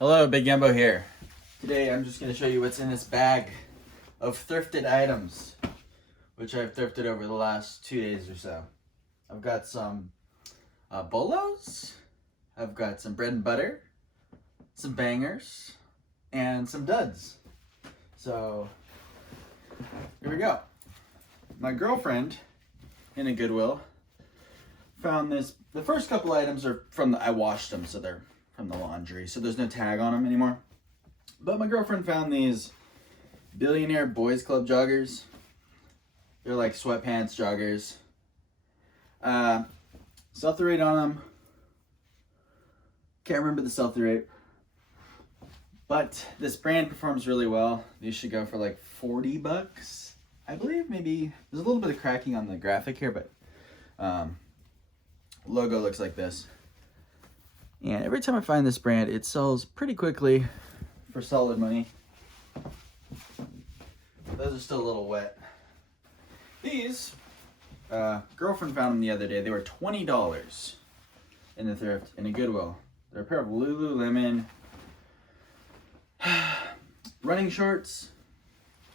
Hello, Big Yumbo here. Today I'm just going to show you what's in this bag of thrifted items, which I've thrifted over the last 2 days or so. I've got some bolos, I've got some bread and butter, some bangers, and some duds. So, here we go. My girlfriend, in a Goodwill, found this. The first couple items are from I washed them, so they're from the laundry, so there's no tag on them anymore. But my girlfriend found these Billionaire Boys Club joggers. They're like sweatpants joggers. Sell-through rate on them. Can't remember the sell-through rate. But this brand performs really well. These should go for like 40 bucks. I believe maybe there's a little bit of cracking on the graphic here, but logo looks like this. And every time I find this brand, it sells pretty quickly for solid money. Those are still a little wet. These, girlfriend found them the other day. They were $20 in the Thrift in a Goodwill. They're a pair of Lululemon running shorts.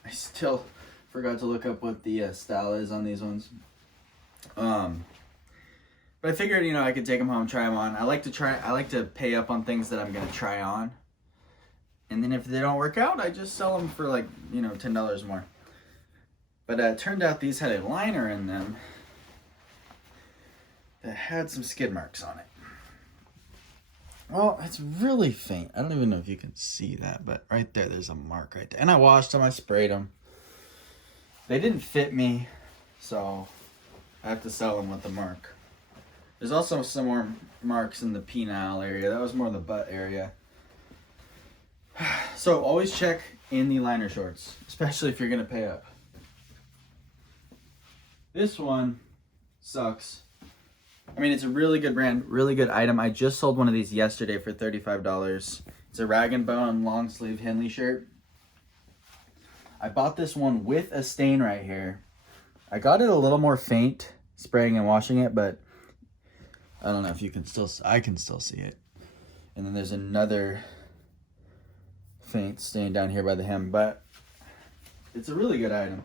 I still forgot to look up what the style is on these ones. But I figured, I could take them home, try them on. I like to pay up on things that I'm gonna try on. And then if they don't work out, I just sell them for like, $10 more. But it turned out these had a liner in them that had some skid marks on it. Well, it's really faint. I don't even know if you can see that, but right there's a mark right there. And I washed them, I sprayed them. They didn't fit me, so I have to sell them with the mark. There's also some more marks in the penile area. That was more the butt area. So always check in the liner shorts, especially if you're gonna pay up. This one sucks. I mean, it's a really good brand, really good item. I just sold one of these yesterday for $35. It's a rag and bone long sleeve Henley shirt. I bought this one with a stain right here. I got it a little more faint spraying and washing it, but I don't know if you can still, I can still see it. And then there's another faint stain down here by the hem, but it's a really good item.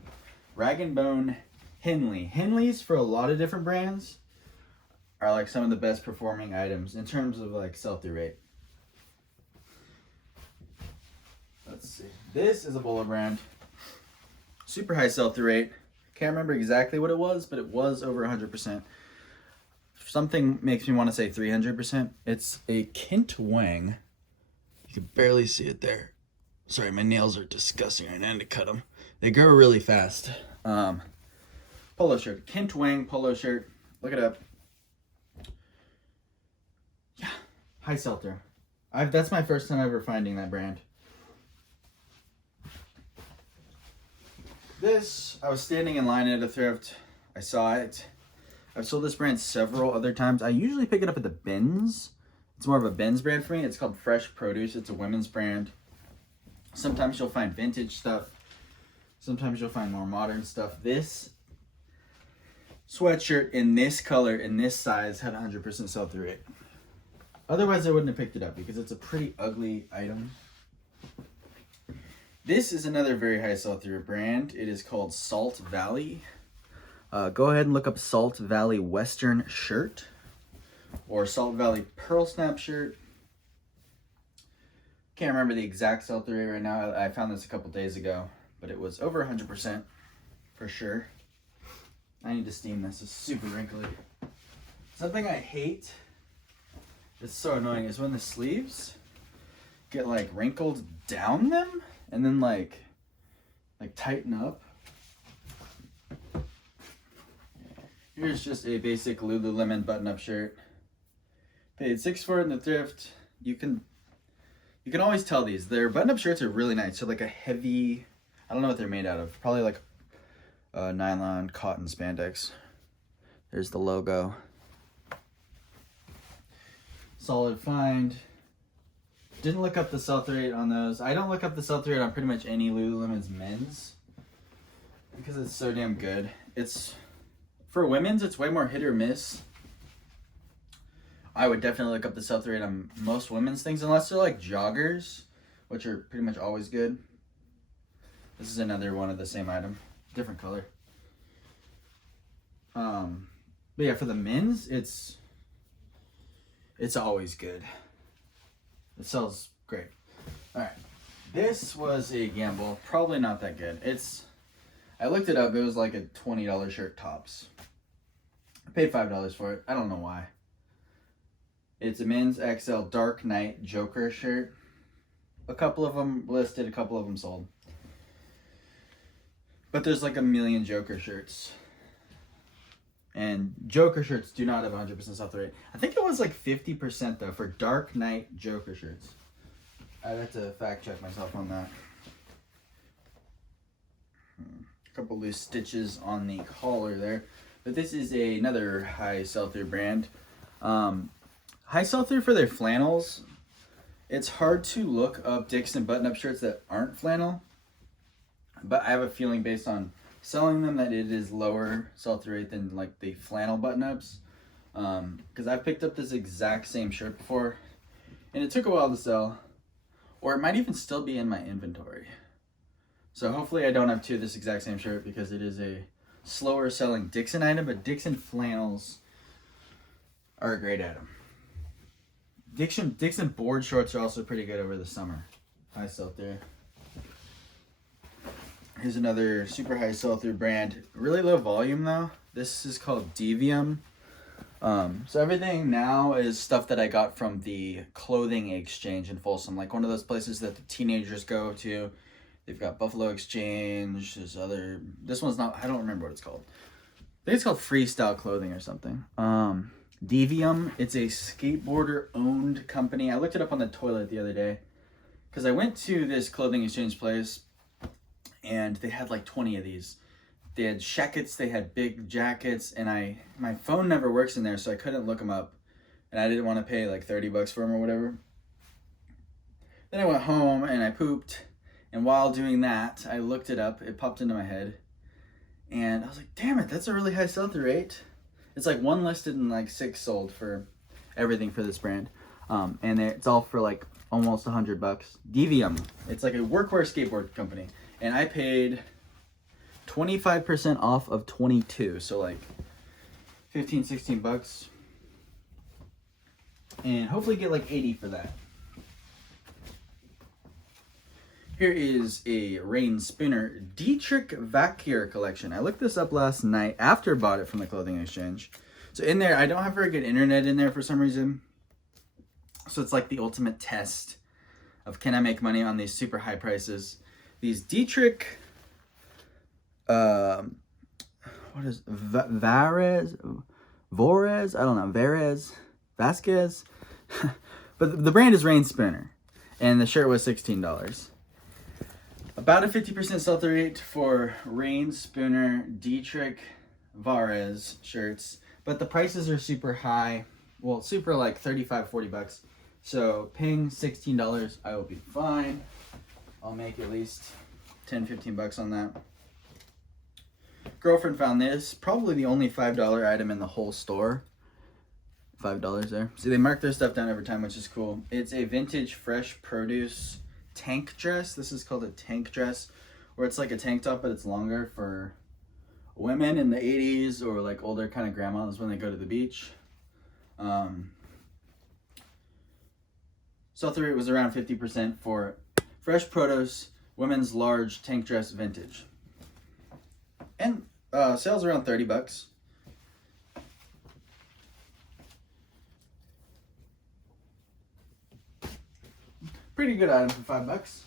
Rag and Bone Henley. Henleys for a lot of different brands are like some of the best performing items in terms of like sell-through rate. Let's see. This is a Bolo brand. Super high sell-through rate. Can't remember exactly what it was, but it was over 100%. Something makes me want to say 300%. It's a Kent Wang. You can barely see it there. Sorry, my nails are disgusting right now. I need to cut them. They grow really fast. Polo shirt. Kent Wang polo shirt. Look it up. Yeah, high sell-through. That's my first time ever finding that brand. This, I was standing in line at a thrift. I saw it. I've sold this brand several other times. I usually pick it up at the bins. It's more of a bins brand for me. It's called Fresh Produce. It's a women's brand. Sometimes you'll find vintage stuff. Sometimes you'll find more modern stuff. This sweatshirt in this color, in this size, had 100% sell-through rate. Otherwise, I wouldn't have picked it up because it's a pretty ugly item. This is another very high sell-through brand. It is called Salt Valley. Go ahead and look up Salt Valley Western shirt or Salt Valley Pearl Snap shirt. Can't remember the exact sell-through rate right now. I found this a couple days ago, but it was over 100% for sure. I need to steam this. It's super wrinkly. Something I hate, it's so annoying, is when the sleeves get like wrinkled down them and then like tighten up. Here's just a basic Lululemon button-up shirt. Paid $6 for it in the Thrift. You can always tell these. Their button-up shirts are really nice. So like a heavy, I don't know what they're made out of. Probably like nylon, cotton, spandex. There's the logo. Solid find. Didn't look up the sell-through rate on those. I don't look up the sell-through rate on pretty much any Lululemon's men's because it's so damn good. For women's, it's way more hit or miss. I would definitely look up the sell-through rate on most women's things, unless they're like joggers, which are pretty much always good. This is another one of the same item, different color. But yeah, for the men's, it's always good. It sells great. All right, this was a gamble. Probably not that good. I looked it up. It was like a $20 shirt tops. I paid $5 for it. I don't know why. It's a men's XL Dark Knight Joker shirt. A couple of them listed, a couple of them sold. But there's like a million Joker shirts. And Joker shirts do not have 100% sell-through rate. I think it was like 50% though for Dark Knight Joker shirts. I'd have to fact check myself on that. A couple loose stitches on the collar there. But this is another high sell-through brand. High sell-through for their flannels. It's hard to look up Dixon button-up shirts that aren't flannel. But I have a feeling based on selling them that it is lower sell-through rate than like the flannel button-ups. Because I've picked up this exact same shirt before. And it took a while to sell. Or it might even still be in my inventory. So hopefully I don't have two of this exact same shirt because it is a slower selling Dixon item. But Dixon flannels are a great item. Dixon board shorts are also pretty good over the summer. High sell-through. Here's another super high sell-through brand. Really low volume though. This is called Devium. So everything now is stuff that I got from the clothing exchange in Folsom, like one of those places that the teenagers go to. They've got Buffalo Exchange. This one's not, I don't remember what it's called. I think it's called Freestyle Clothing or something. Devium, it's a skateboarder owned company. I looked it up on the toilet the other day because I went to this clothing exchange place and they had like 20 of these. They had shackets, they had big jackets, and my phone never works in there, so I couldn't look them up. And I didn't want to pay like $30 for them or whatever. Then I went home and I pooped. And while doing that, I looked it up. It popped into my head. And I was like, damn it, that's a really high sell-through rate. It's like one listed and like 6 sold for everything for this brand. And it's all for like almost $100. Devium. It's like a workwear skateboard company. And I paid 25% off of 22, so like 15, 16 bucks. And hopefully get like 80 for that. Here is a rain spinner Dietrich Vacuer collection. I looked this up last night after I bought it from the clothing exchange. So in there, I don't have very good internet in there for some reason. So it's like the ultimate test of can I make money on these super high prices. These Dietrich what is Varez? I don't know. Vasquez. But the brand is Rain Spinner. And the shirt was $16. About a 50% sell-through rate for Rain Spinner Dietrich Varez shirts. But the prices are super high. Well, super like 35, 40 bucks. So paying $16, I will be fine. I'll make at least 10, 15 bucks on that. Girlfriend found this, probably the only $5 item in the whole store. $5 there. See, they mark their stuff down every time, which is cool. It's a vintage fresh produce tank dress. This is called a tank dress, where it's like a tank top, but it's longer for women in the 80s or like older kind of grandmas when they go to the beach. Sell-through rate was around 50% for fresh produce, women's large tank dress vintage. And sales around 30 bucks. Pretty good item for 5 bucks.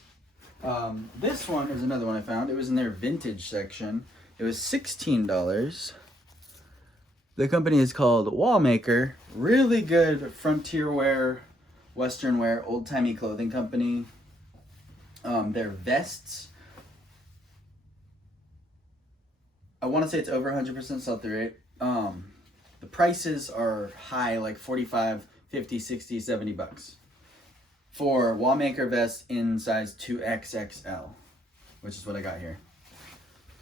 This one is another one I found. It was in their vintage section. It was $16. The company is called Wallmaker. Really good frontier wear, western wear, old-timey clothing company. Their vests, I want to say it's over 100% sell-through rate. The prices are high, like 45, 50, 60, 70 bucks. For Wallmaker vests in size 2XXL, which is what I got here.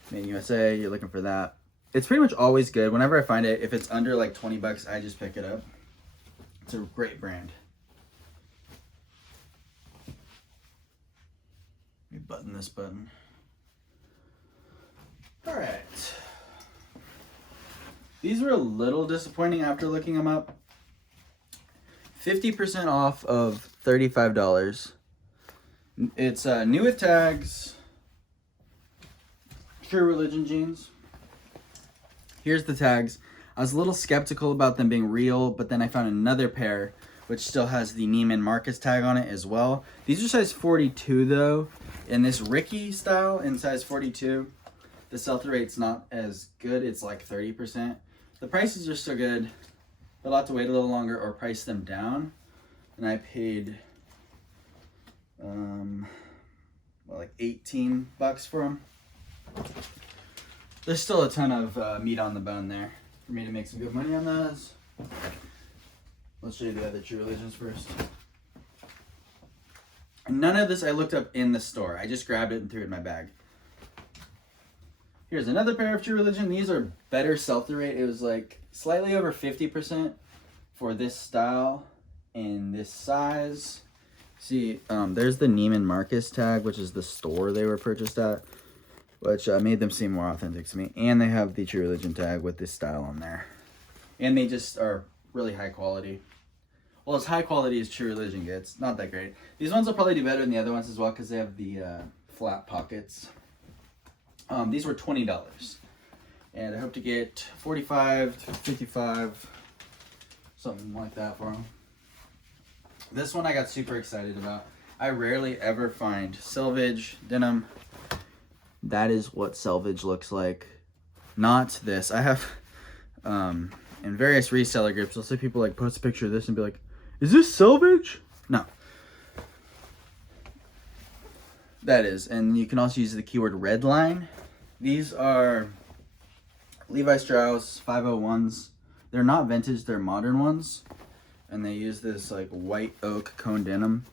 Made in USA, you're looking for that. It's pretty much always good. Whenever I find it, if it's under like 20 bucks, I just pick it up. It's a great brand. Let me button this button. All right. These were a little disappointing after looking them up. 50% off of $35. It's new with tags. True Religion jeans. Here's the tags. I was a little skeptical about them being real, but then I found another pair which still has the Neiman Marcus tag on it as well. These are size 42 though. In this Ricky style in size 42, the sell-through rate's not as good. It's like 30%. The prices are still good. I'll have to wait a little longer or price them down. And I paid like 18 bucks for them. There's still a ton of meat on the bone there for me to make some good money on those. Let's show you the other True Religions first. None of this I looked up in the store. I just grabbed it and threw it in my bag. Here's another pair of True Religion. These are better sell-through rate. It was like slightly over 50% for this style and this size. See, there's the Neiman Marcus tag, which is the store they were purchased at, which made them seem more authentic to me. And they have the True Religion tag with this style on there. And they just are really high quality. Well, as high quality as True Religion gets. Not that great. These ones will probably do better than the other ones as well because they have the flat pockets. These were $20. And I hope to get 45 to 55, something like that for them. This one I got super excited about. I rarely ever find selvage denim. That is what selvage looks like. Not this. I have, in various reseller groups, I'll see people like post a picture of this and be like, is this selvage? No. That is. And you can also use the keyword redline. These are Levi Strauss 501s. They're not vintage, they're modern ones. And they use this like white oak cone denim.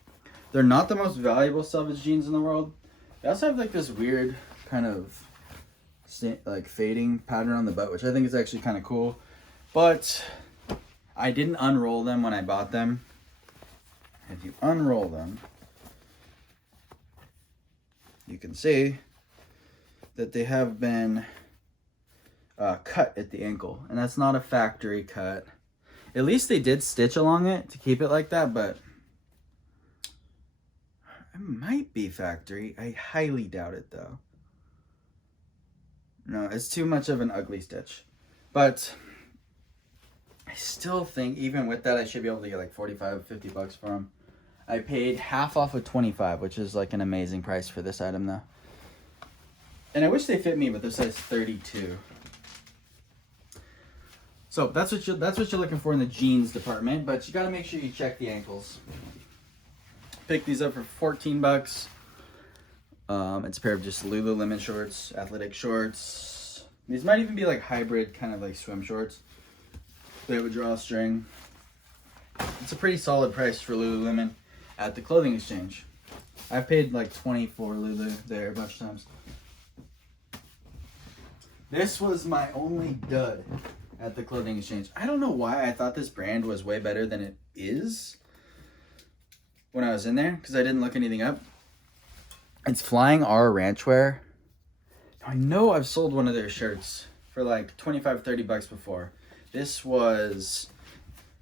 They're not the most valuable selvage jeans in the world. They also have like this weird kind of like fading pattern on the butt, which I think is actually kind of cool. But I didn't unroll them when I bought them. If you unroll them, you can see that they have been cut at the ankle. And that's not a factory cut. At least they did stitch along it to keep it like that, but it might be factory. I highly doubt it though. No, it's too much of an ugly stitch. But I still think even with that I should be able to get like 45, 50 bucks for them. I paid half off of 25, which is like an amazing price for this item though. And I wish they fit me, but they're size 32. So that's what you're looking for in the jeans department, but you got to make sure you check the ankles. Picked these up for 14 bucks. It's a pair of just Lululemon shorts, athletic shorts. These might even be like hybrid, kind of like swim shorts. They have a drawstring. It's a pretty solid price for Lululemon at the clothing exchange. I've paid like 20 for Lulu there a bunch of times. This was my only dud at the clothing exchange. I don't know why I thought this brand was way better than it is when I was in there, because I didn't look anything up. It's Flying R Ranchwear. I know I've sold one of their shirts for like 25, 30 bucks before. This was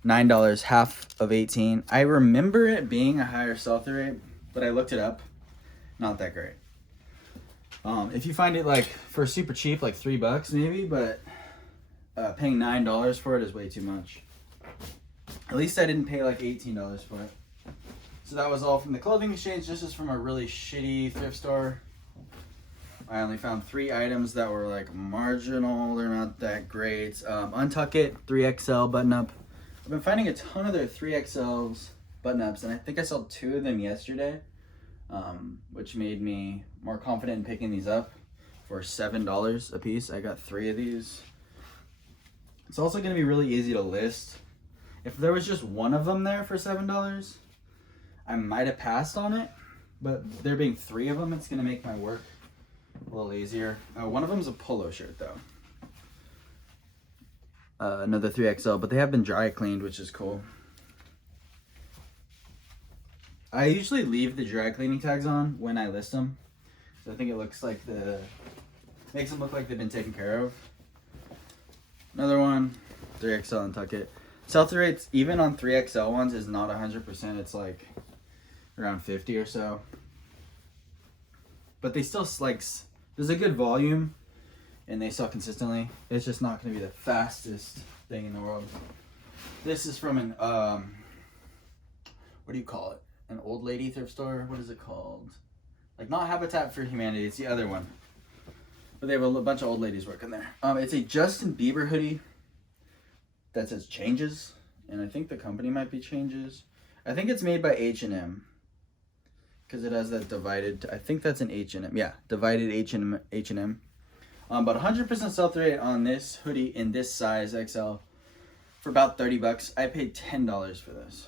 $9, half of 18. I remember it being a higher sell-through rate, but I looked it up. Not that great. If you find it like for super cheap, like $3 maybe, but paying $9 for it is way too much. At least I didn't pay like $18 for it. So that was all from the clothing exchange. This is from a really shitty thrift store. I only found 3 items that were like marginal. They're not that great. Untuck It 3XL button up. I've been finding a ton of their 3XLs button ups, and I think I sold 2 of them yesterday, which made me more confident in picking these up for $7 a piece. I got 3 of these. It's also going to be really easy to list. If there was just one of them there for $7, I might have passed on it, but there being 3 of them, it's going to make my work a little easier. One of them is a polo shirt though. Another 3XL, but they have been dry cleaned, which is cool. I usually leave the dry cleaning tags on when I list them. So I think it looks like makes them look like they've been taken care of. Another one, 3XL and Tuck It. Sell-through rates, even on 3XL ones, is not 100%. It's like around 50 or so. But they still, like, there's a good volume, and they sell consistently. It's just not going to be the fastest thing in the world. This is from an, what do you call it? An old lady thrift store? What is it called? Like, not Habitat for Humanity, it's the other one. But they have a bunch of old ladies working there. It's a Justin Bieber hoodie that says Changes, and I think the company might be Changes. I think it's made by H&M, because it has that divided, I think that's an H&M, yeah, divided H&M. But 100% sell-through rate on this hoodie in this size XL for about 30 bucks. I paid $10 for this.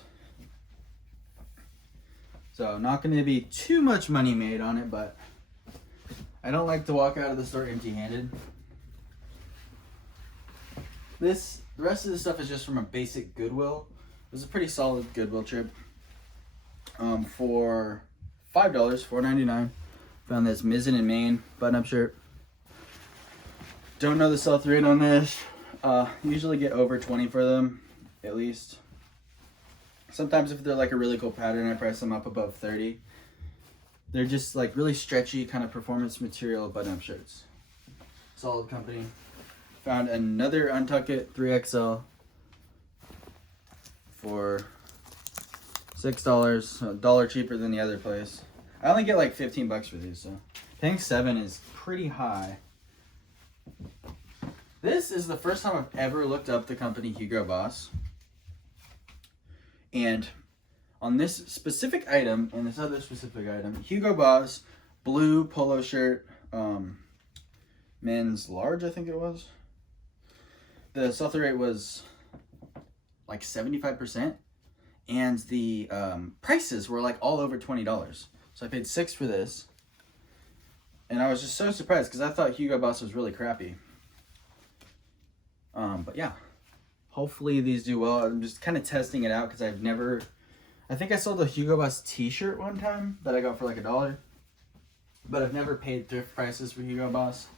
So not going to be too much money made on it, but I don't like to walk out of the store empty-handed. The rest of the stuff is just from a basic Goodwill. It was a pretty solid Goodwill trip. For $5, $4.99. Found this Mizzen in Maine button-up shirt. Don't know the sell-through rate on this. Usually get over 20 for them, at least. Sometimes if they're like a really cool pattern, I price them up above 30. They're just like really stretchy kind of performance material button-up shirts. Solid company. Found another Untuck It 3XL for $6, a dollar cheaper than the other place. I only get like 15 bucks for these, so paying $7 is pretty high. This is the first time I've ever looked up the company Hugo Boss. And on this specific item and this other specific item, Hugo Boss blue polo shirt, men's large, I think it was. The sell-through rate was like 75%, and the prices were like all over $20. So I paid $6 for this, and I was just so surprised because I thought Hugo Boss was really crappy. But yeah, hopefully these do well. I'm just kind of testing it out because I think I sold a Hugo Boss t-shirt one time that I got for like $1, but I've never paid thrift prices for Hugo Boss.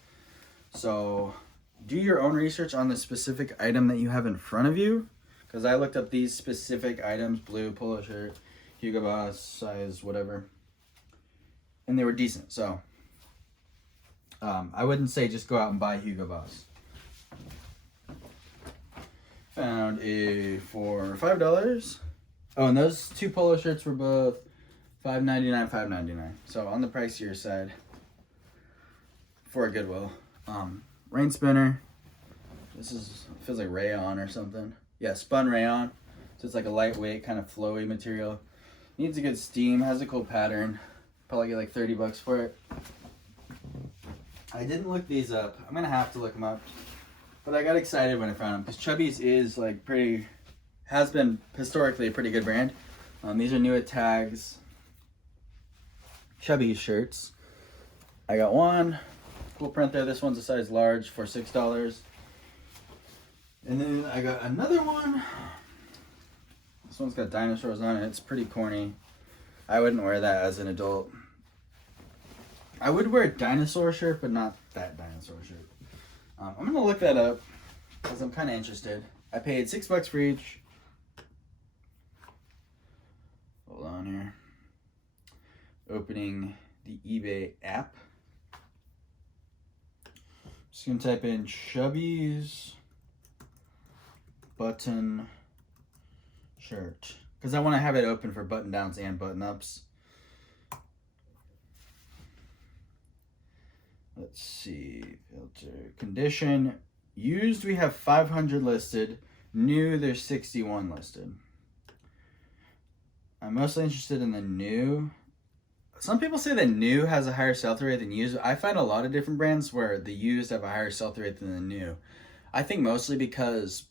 So do your own research on the specific item that you have in front of you, because I looked up these specific items, blue polo shirt, Hugo Boss, size whatever, and they were decent. So I wouldn't say just go out and buy Hugo Boss. Found a for $5. Oh, and those two polo shirts were both $5.99, $5.99. So on the pricier side for a Goodwill. Rain spinner. This feels like rayon or something. Yeah, spun rayon. So it's like a lightweight, kind of flowy material. Needs a good steam, has a cool pattern. Probably get like 30 bucks for it. I didn't look these up. I'm gonna have to look them up. But I got excited when I found them because Chubby's is like has been historically a pretty good brand. These are new at tags. Chubby's shirts. I got one. Cool print there. This one's a size large for $6. And then I got another one. This one's got dinosaurs on it. It's pretty corny. I wouldn't wear that as an adult. I would wear a dinosaur shirt, but not that dinosaur shirt. I'm gonna look that up because I'm kind of interested. I paid $6 for each. Hold on here. Opening the eBay app. Just gonna type in Chubby's button shirt because I want to have it open for button downs and button ups. Let's see, filter, condition, used we have 500 listed, new there's 61 listed. I'm mostly interested in the new. Some people say that new has a higher sell-through rate than used. I find a lot of different brands where the used have a higher sell-through rate than the new. I think mostly because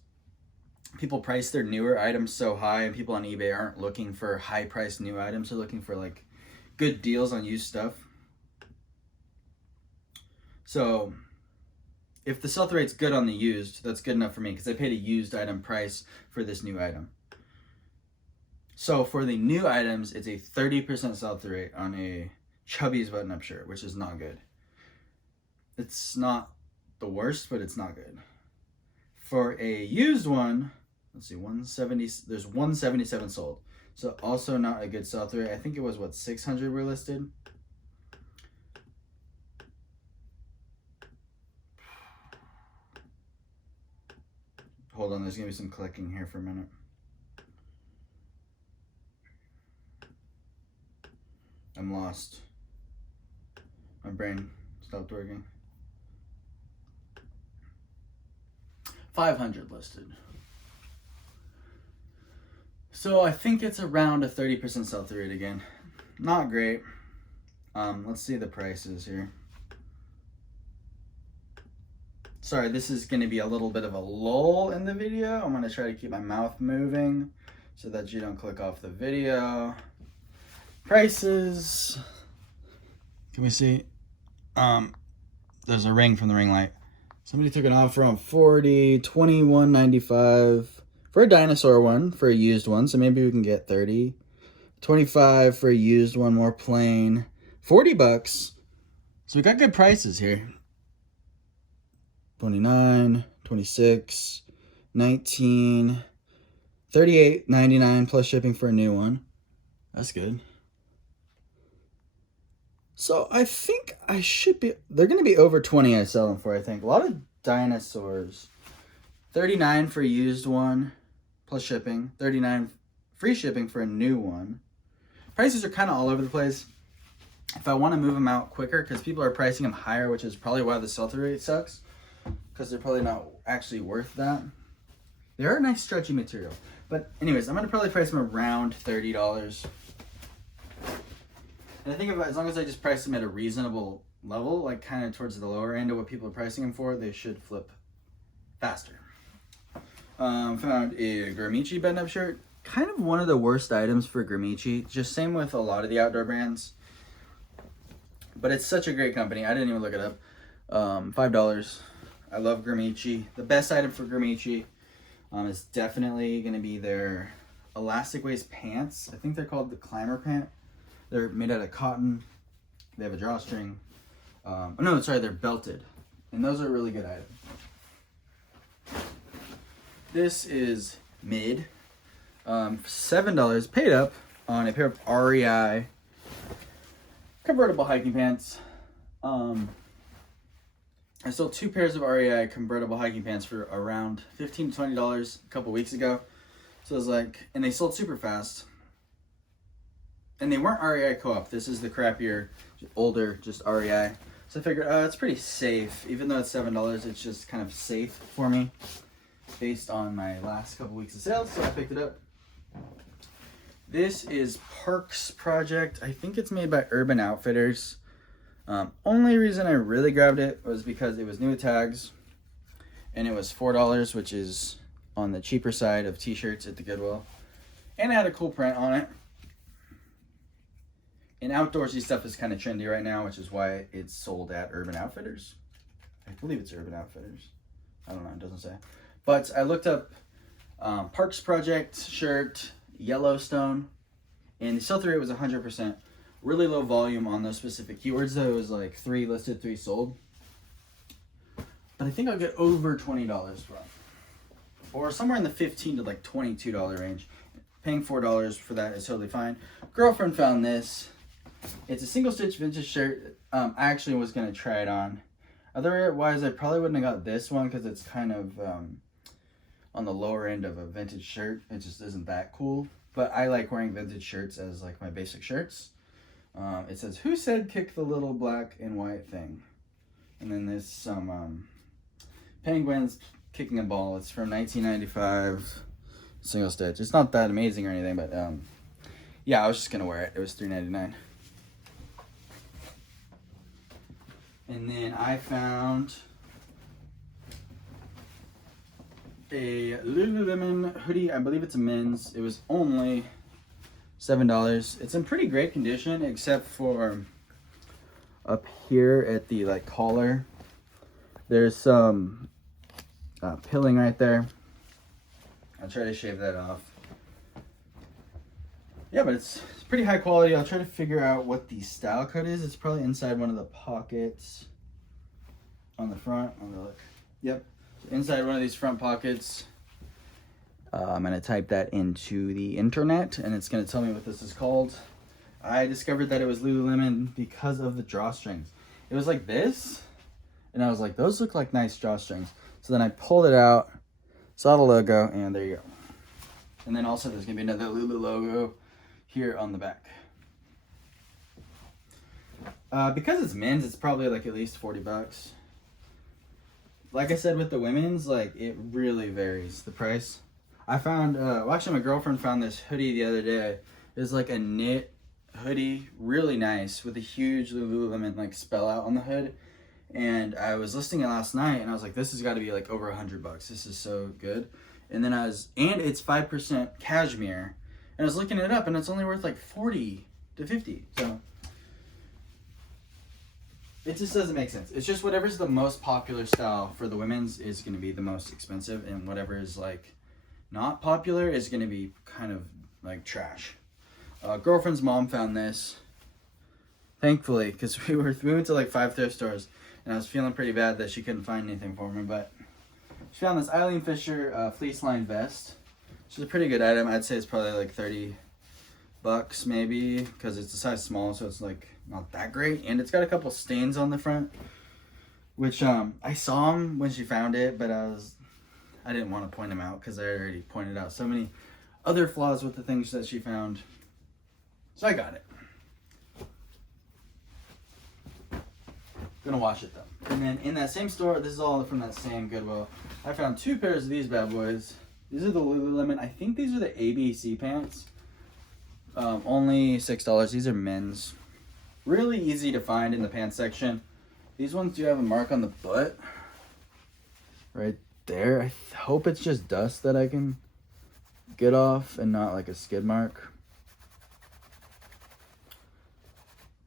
people price their newer items so high and people on eBay aren't looking for high-priced new items. They're looking for like good deals on used stuff. So if the sell-through rate's good on the used, that's good enough for me because I paid a used item price for this new item. So for the new items, it's a 30% sell-through rate on a Chubby's button-up shirt, which is not good. It's not the worst, but it's not good. For a used one, let's see, 170. There's 177 sold. So also not a good sell-through rate. I think it was what, 600 were listed. Hold on, there's gonna be some clicking here for a minute. I'm lost. My brain stopped working. 500 listed. So I think it's around a 30% sell-through rate again. Not great. Let's see the prices here. Sorry, this is going to be a little bit of a lull in the video. I'm going to try to keep my mouth moving so that you don't click off the video. Prices. Can we see? There's a ring from the ring light. Somebody took an offer on 40, $21.95 for a dinosaur one, for a used one. So maybe we can get 30. 25 for a used one, more plain. 40 bucks. So we got good prices here. 29, 26, 19, 38.99 plus shipping for a new one. That's good. So I think I should be, they're going to be over 20 I sell them for, I think. A lot of dinosaurs. 39 for a used one plus shipping. 39 free shipping for a new one. Prices are kind of all over the place. If I want to move them out quicker, because people are pricing them higher, which is probably why the sell-through rate sucks, because they're probably not actually worth that. They are a nice stretchy material. But anyways, I'm going to probably price them around $30. And I think as long as I just price them at a reasonable level, like kind of towards the lower end of what people are pricing them for, they should flip faster. Found a Gramici button-up shirt. Kind of one of the worst items for Gramici. Just same with a lot of the outdoor brands. But it's such a great company. I didn't even look it up. $5. I love Gramici. The best item for Gramici is definitely going to be their elastic waist pants. I think they're called the Climber pant. They're made out of cotton. They have a drawstring. No, sorry, they're belted. And those are a really good items. This is mid. $7 paid up on a pair of REI convertible hiking pants. I sold 2 pairs of REI convertible hiking pants for around $15 to $20 a couple weeks ago. So it was like, and they sold super fast. And they weren't REI co-op. This is the crappier, older, just REI. So I figured, it's pretty safe. Even though it's $7, it's just kind of safe for me based on my last couple weeks of sales. So I picked it up. This is Parks Project. I think it's made by Urban Outfitters. Only reason I really grabbed it was because it was new tags. And it was $4, which is on the cheaper side of t-shirts at the Goodwill. And it had a cool print on it. And outdoorsy stuff is kind of trendy right now, which is why it's sold at Urban Outfitters. I believe it's Urban Outfitters. I don't know, it doesn't say. But I looked up Parks Project shirt, Yellowstone, and the sell-through rate was 100%. Really low volume on those specific keywords, though. It was like 3 listed, 3 sold. But I think I'll get over $20 for it. Or somewhere in the $15 to like $22 range. Paying $4 for that is totally fine. Girlfriend found this. It's a single stitch vintage shirt. I actually was going to try it on. Otherwise, I probably wouldn't have got this one because it's kind of on the lower end of a vintage shirt. It just isn't that cool. But I like wearing vintage shirts as like my basic shirts. It says, "Who said kick the little black and white thing?" And then there's some penguins kicking a ball. It's from 1995. Single stitch. It's not that amazing or anything, but yeah, I was just going to wear it. It was $3.99. And then I found a Lululemon hoodie. I believe it's a men's. It was only $7. It's in pretty great condition, except for up here at the like collar. There's some pilling right there. I'll try to shave that off. Yeah, but it's pretty high quality. I'll try to figure out what the style code is. It's probably inside one of the pockets on the front. I'm gonna look. Yep, inside one of these front pockets. I'm gonna type that into the internet and it's gonna tell me what this is called. I discovered that it was Lululemon because of the drawstrings. It was like this, and I was like, those look like nice drawstrings. So then I pulled it out, saw the logo, and there you go. And then also there's gonna be another Lulu logo here on the back. Because it's men's, it's probably like at least 40 bucks. Like I said with the women's, like it really varies, the price. I found, well actually my girlfriend found this hoodie the other day. It was like a knit hoodie, really nice, with a huge Lululemon like spell out on the hood. And I was listing it last night and I was like, this has got to be like over 100 bucks. This is so good. And then and it's 5% cashmere. And I was looking it up and it's only worth like 40 to 50. So it just doesn't make sense. It's just whatever's the most popular style for the women's is going to be the most expensive, and whatever is like not popular is going to be kind of like trash. Girlfriend's mom found this, thankfully, because we went to like 5 thrift stores and I was feeling pretty bad that she couldn't find anything for me, but she found this Eileen Fisher fleece line vest, which is a pretty good item. I'd say it's probably like 30 bucks maybe, because it's a size small, so it's like not that great, and it's got a couple stains on the front, which I saw them when she found it, but I didn't want to point them out because I already pointed out so many other flaws with the things that she found. So I got it. Gonna wash it though. And then in that same store, this is all from that same Goodwill, I found 2 pairs of these bad boys. These are the Lululemon, I think these are the ABC pants. Only $6. These are men's. Really easy to find in the pants section. These ones do have a mark on the butt. Right there. I hope it's just dust that I can get off and not like a skid mark.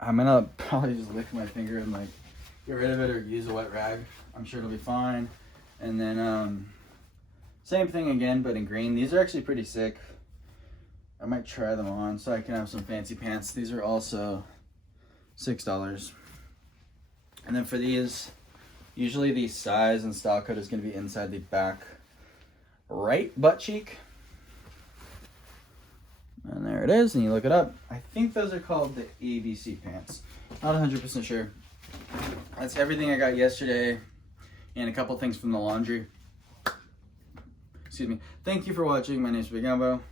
I'm gonna probably just lick my finger and like get rid of it or use a wet rag. I'm sure it'll be fine. And then same thing again, but in green. These are actually pretty sick. I might try them on so I can have some fancy pants. These are also $6. And then for these, usually the size and style code is going to be inside the back right butt cheek. And there it is, and you look it up. I think those are called the ABC pants. Not 100% sure. That's everything I got yesterday, and a couple things from the laundry. Excuse me. Thank you for watching. My name is Big Elbow.